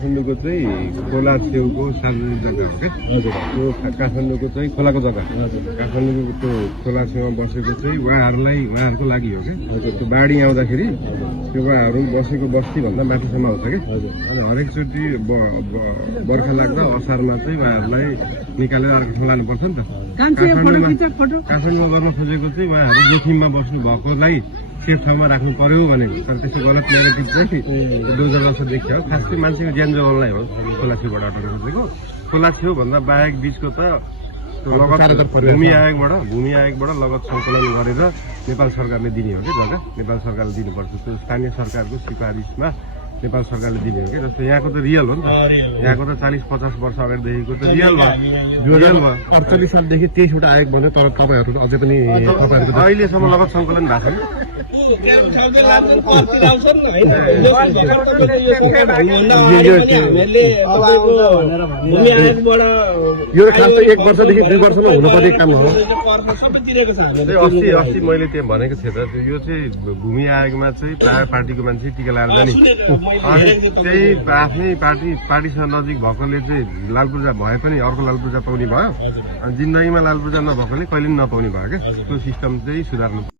काठमाडौँको चाहिँ खोला छेउको सार्वजनिक जग्गा हो क्या। हजुर त्यो काठमाडौँको चाहिँ खोलाको जग्गा। काठमाडौँको त्यो खोला छेउमा बसेको चाहिँ उहाँहरूको लागि हो क्या। त्यो बाढी आउँदाखेरि त्यो उहाँहरू बसेको बस्तीभन्दा माथिसम्म आउँछ क्या। अनि हरेकचोटि बर्खा लाग्दा असारमा चाहिँ उहाँहरूलाई निकालेर अर्को ठाउँ लानुपर्छ नि त। काठमाडौँमा गर्न खोजेको चाहिँ उहाँहरू जोखिममा बस्नु भएकोलाई सेफ ठाउँमा राख्नु पर्यो भनेको। तर त्यस्तो गलत नेगेटिभ चाहिँ डोजर जस्तो देखियो। खास चाहिँ मान्छेको ज्यान जोगाउनलाई हो खोला छेउबाट हटाउन खोजेको। खोला छेउ भन्दा बाहेक बीचको त भूमि आयोगबाट लगत सङ्कलन गरेर नेपाल सरकारले दिने हो कि जग्गा। नेपाल सरकारले दिनुपर्छ। त्यो स्थानीय सरकारको सिफारिसमा नेपाल सरकारले दिने हो कि। जस्तो यहाँको त रियल हो नि त। यहाँको त 40-50 वर्ष अगाडिदेखिको त रियल भयो। 48 सालदेखि 23वटा आयोग भन्यो, तर तपाईँहरू अझै पनि अहिलेसम्म लगत सङ्कलन भएको छैन। यो खास 1 वर्षदेखि 2 वर्षमा हुनुपर्ने काम हो। अस्ति मैले त्यहाँ भनेको थिएँ त, यो चाहिँ भूमि आयोगमा चाहिँ प्राय पार्टीको मान्छे टिका लगाएर जाने। अनि त्यही आफ्नै पार्टीसँग नजिक भएकोले चाहिँ लाल पूर्जा भए पनि अर्को लाल पूर्जा पाउने भयो। अनि जिन्दगीमा लाल पूर्जा नभएकोले कहिले पनि नपाउने भयो क्या। त्यो सिस्टम चाहिँ सुधार्नु।